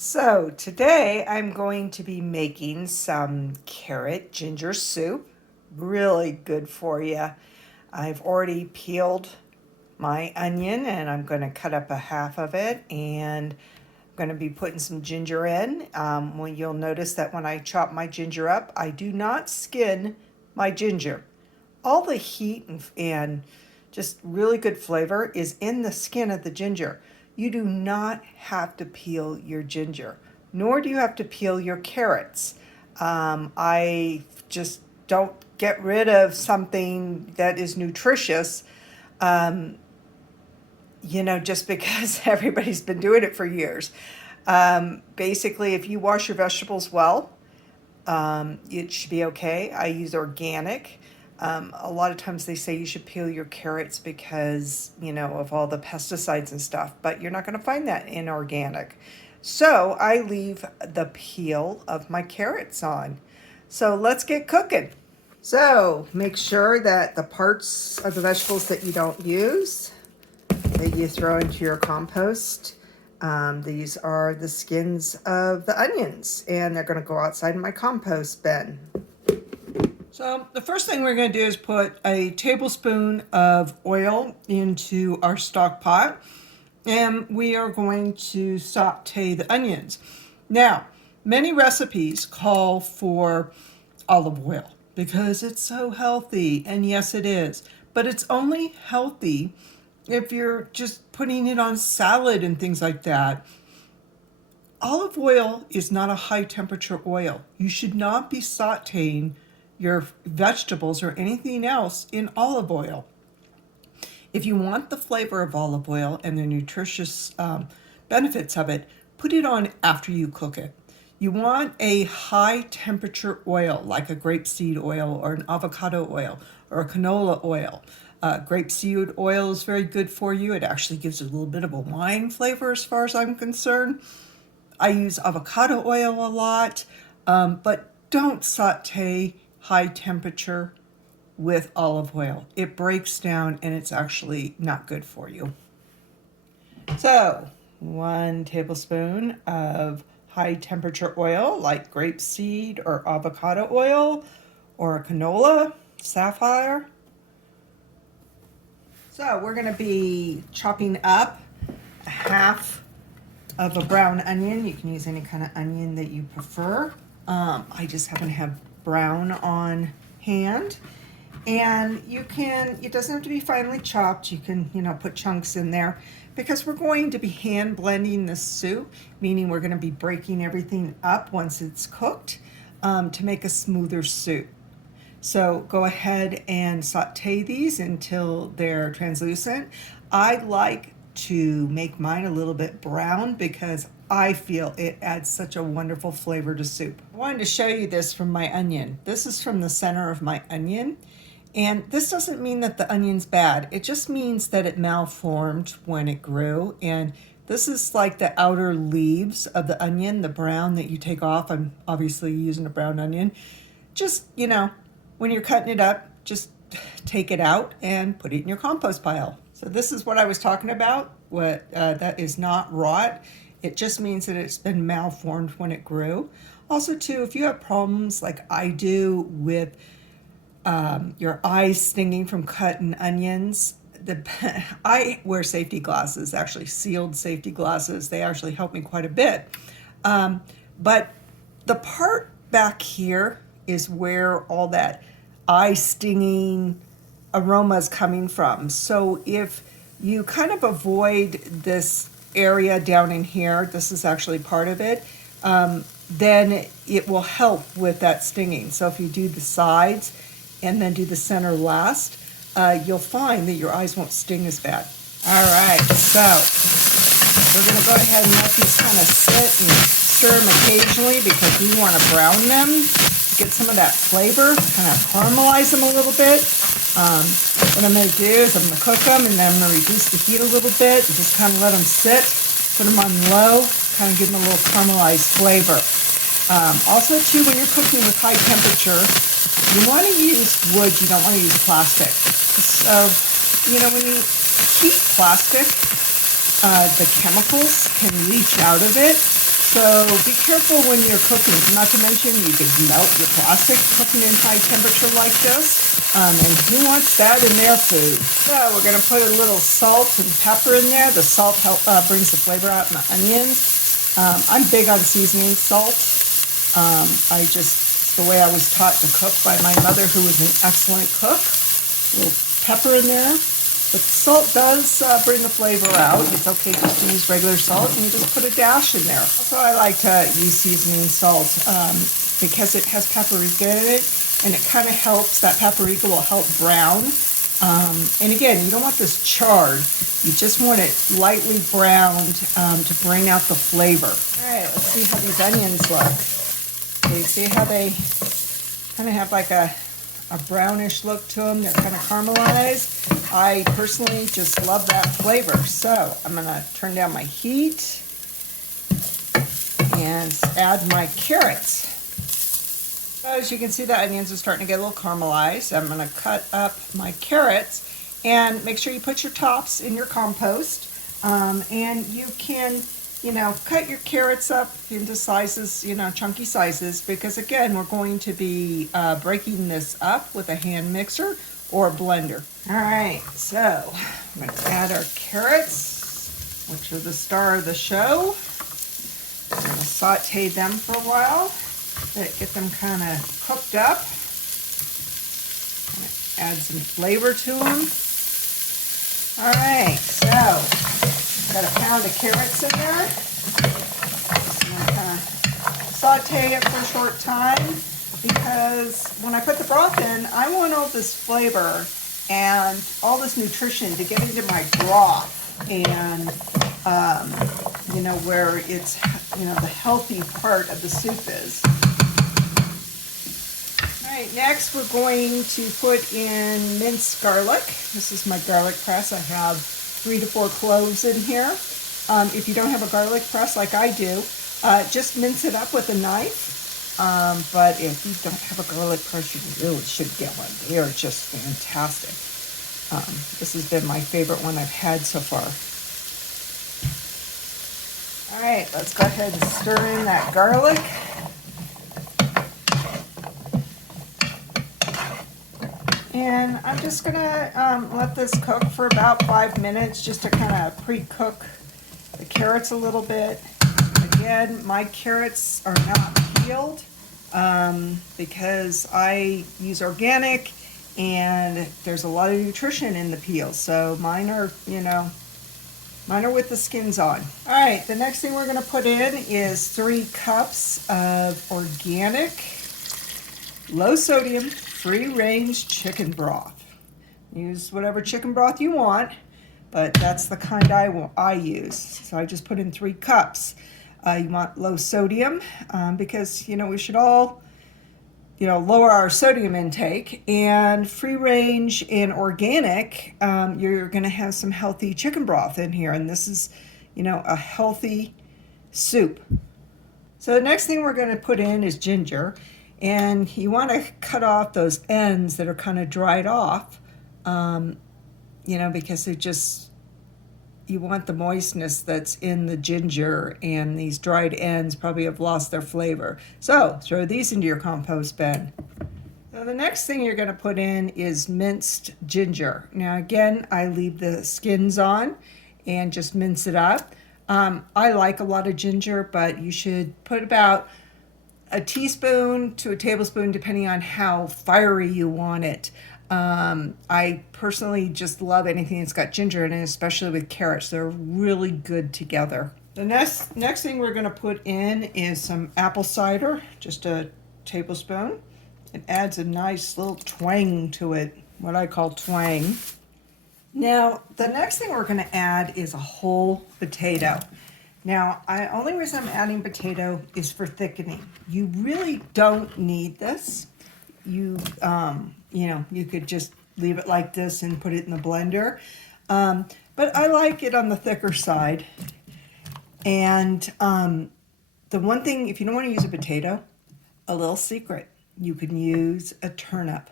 So today I'm going to be making some carrot ginger soup. Really good for you. I've already peeled my onion and I'm going to cut up a half of it and I'm going to be putting some ginger in. Well, you'll notice that when I chop my ginger up, I do not skin my ginger. All the heat and just really good flavor is in the skin of the ginger. You do not have to peel your ginger, nor do you have to peel your carrots. I just don't get rid of something that is nutritious, just because everybody's been doing it for years. Basically, if you wash your vegetables well, it should be okay. I use organic. A lot of times they say you should peel your carrots because, of all the pesticides and stuff, but you're not going to find that in organic. So I leave the peel of my carrots on. So let's get cooking. So make sure that the parts of the vegetables that you don't use, that you throw into your compost. These are the skins of the onions, and they're going to go outside in my compost bin. So the first thing we're going to do is put a tablespoon of oil into our stock pot, and we are going to saute the onions. Now, many recipes call for olive oil because it's so healthy, and yes, it is, but it's only healthy if you're just putting it on salad and things like that. Olive oil is not a high temperature oil. You should not be sauteing your vegetables or anything else in olive oil. If you want the flavor of olive oil and the nutritious benefits of it, put it on after you cook it. You want a high temperature oil like a grapeseed oil or an avocado oil or a canola oil. Grapeseed oil is very good for you. It actually gives a little bit of a wine flavor as far as I'm concerned. I use avocado oil a lot, but don't saute high temperature with olive oil. It breaks down and it's actually not good for you. So 1 tablespoon of high temperature oil like grapeseed or avocado oil or canola, sapphire. So we're going to be chopping up a half of a brown onion. You can use any kind of onion that you prefer. I just happen to have brown on hand. And it doesn't have to be finely chopped. You can, put chunks in there because we're going to be hand blending this soup, meaning we're going to be breaking everything up once it's cooked to make a smoother soup. So go ahead and saute these until they're translucent. I like to make mine a little bit brown because I feel it adds such a wonderful flavor to soup. I wanted to show you this from my onion. This is from the center of my onion. And this doesn't mean that the onion's bad. It just means that it malformed when it grew. And this is like the outer leaves of the onion, the brown that you take off. I'm obviously using a brown onion. Just, when you're cutting it up, just take it out and put it in your compost pile. So this is what I was talking about. That is not rot. It just means that it's been malformed when it grew. Also, too, if you have problems like I do with your eyes stinging from cutting onions, I wear safety glasses, actually sealed safety glasses. They actually help me quite a bit. But the part back here is where all that eye stinging aroma is coming from. So if you kind of avoid this area down in here, this is actually part of it, then it will help with that stinging. So if you do the sides and then do the center last, you'll find that your eyes won't sting as bad. All right, so we're gonna go ahead and let these kind of sit and stir them occasionally because we wanna brown them, get some of that flavor, kind of caramelize them a little bit. What I'm gonna do is I'm gonna cook them and then I'm gonna reduce the heat a little bit and just kind of let them sit, put them on low, kind of give them a little caramelized flavor. Also too, when you're cooking with high temperature, you want to use wood, you don't want to use plastic. So, when you heat plastic, the chemicals can leach out of it So be careful when you're cooking. Not to mention you could melt your plastic cooking in high temperature like this. And who wants that in their food? So we're going to put a little salt and pepper in there. The salt brings the flavor out in the onions. I'm big on seasoning salt. It's the way I was taught to cook by my mother, who was an excellent cook. A little pepper in there. But salt does bring the flavor out. It's okay just to use regular salt, and you just put a dash in there. So I like to use seasoning salt because it has paprika in it, and it kind of helps, that paprika will help brown. And again, you don't want this charred. You just want it lightly browned to bring out the flavor. All right, let's see how these onions look. So you see how they kind of have like a brownish look to them. They're kind of caramelized. I personally just love that flavor. So I'm going to turn down my heat and add my carrots. So as you can see, the onions are starting to get a little caramelized. I'm going to cut up my carrots, and make sure you put your tops in your compost. And you can, cut your carrots up into sizes, chunky sizes, because again, we're going to be breaking this up with a hand mixer or a blender. All right, so I'm going to add our carrots, which are the star of the show. I'm going to saute them for a while, get them kind of cooked up. Add some flavor to them. All right, so got a pound of carrots in there. I'm going to kind of saute it for a short time, because when I put the broth in, I want all this flavor and all this nutrition to get into my broth, and where it's the healthy part of the soup is. All right, next we're going to put in minced garlic. This is my garlic press. I have 3 to 4 cloves in here. If you don't have a garlic press like I do, just mince it up with a knife. But if you don't have a garlic press, you really should get one. They are just fantastic. This has been my favorite one I've had so far. All right, let's go ahead and stir in that garlic. And I'm just gonna let this cook for about 5 minutes, just to kind of pre-cook the carrots a little bit. Again, my carrots are not peeled because I use organic, and there's a lot of nutrition in the peel. So mine are, with the skins on. All right, the next thing we're going to put in is 3 cups of organic, low sodium, free-range chicken broth. Use whatever chicken broth you want, but that's the kind I use. So I just put in 3 cups. You want low sodium because, we should all, lower our sodium intake. And free range and organic, you're going to have some healthy chicken broth in here. And this is, a healthy soup. So the next thing we're going to put in is ginger. And you want to cut off those ends that are kind of dried off, because they're just, you want the moistness that's in the ginger, and these dried ends probably have lost their flavor. So throw these into your compost bin. So the next thing you're going to put in is minced ginger. Now again, I leave the skins on and just mince it up. I like a lot of ginger, but you should put about a teaspoon to a tablespoon, depending on how fiery you want it. I personally just love anything that's got ginger in it, especially with carrots. They're really good together. The next thing we're going to put in is some apple cider, just a tablespoon. It adds a nice little twang to it, what I call twang. Now, the next thing we're going to add is a whole potato. Now, only reason I'm adding potato is for thickening. You really don't need this. You could just leave it like this and put it in the blender. But I like it on the thicker side. And the one thing, if you don't want to use a potato, a little secret, you can use a turnip.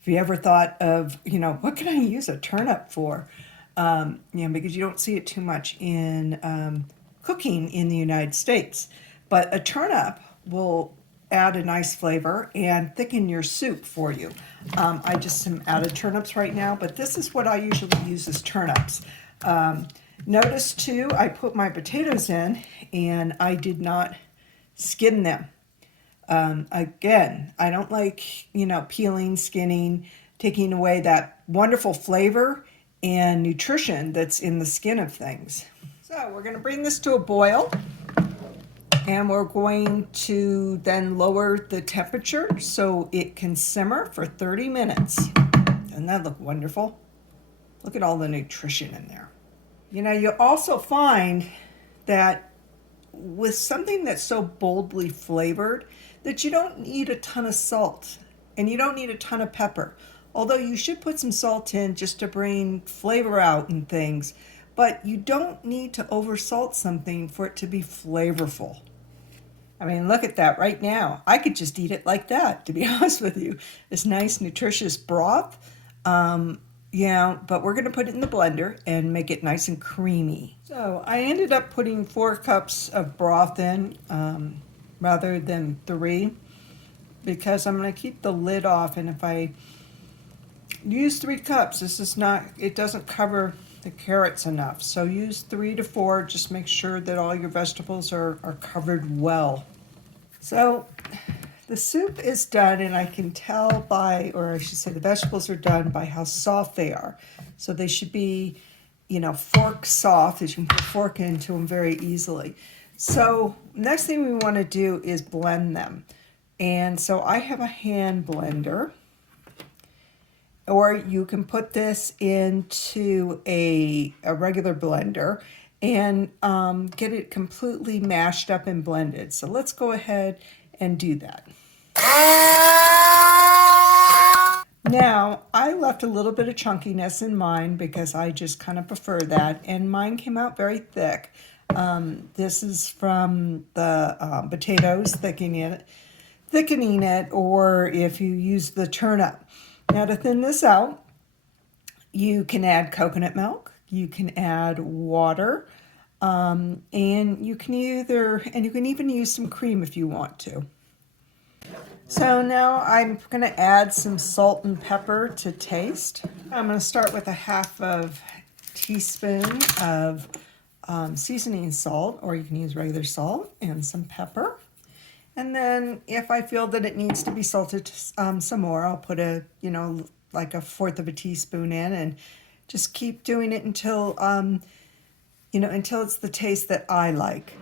If you ever thought of, what can I use a turnip for? Because you don't see it too much in cooking in the United States. But a turnip will add a nice flavor and thicken your soup for you. I just am out of turnips right now, but this is what I usually use as turnips. Notice too, I put my potatoes in and I did not skin them. Again, I don't like, peeling, skinning, taking away that wonderful flavor and nutrition that's in the skin of things. So we're going to bring this to a boil, and we're going to then lower the temperature so it can simmer for 30 minutes. Doesn't that look wonderful? Look at all the nutrition in there. You also find that with something that's so boldly flavored that you don't need a ton of salt and you don't need a ton of pepper. Although you should put some salt in just to bring flavor out and things, but you don't need to oversalt something for it to be flavorful. I mean, look at that right now. I could just eat it like that, to be honest with you. This nice, nutritious broth. But we're going to put it in the blender and make it nice and creamy. So I ended up putting 4 cups of broth in rather than 3 because I'm going to keep the lid off. And if I use 3 cups, it doesn't cover the carrots enough. So use 3 to 4. Just make sure that all your vegetables are covered well. So the soup is done, and I can tell by, or I should say the vegetables are done by how soft they are. So they should be, fork soft, as you can put a fork into them very easily. So next thing we want to do is blend them. And so I have a hand blender, or you can put this into a regular blender and get it completely mashed up and blended. So let's go ahead and do that. Now, I left a little bit of chunkiness in mine because I just kind of prefer that, and mine came out very thick. This is from the potatoes thickening it, or if you use the turnip. Now, to thin this out, you can add coconut milk, you can add water, and you can even use some cream if you want to. So now I'm going to add some salt and pepper to taste. I'm going to start with a half of teaspoon of seasoning salt, or you can use regular salt, and some pepper. And then if I feel that it needs to be salted some more, I'll put like 1/4 of a teaspoon in, and just keep doing it until it's the taste that I like.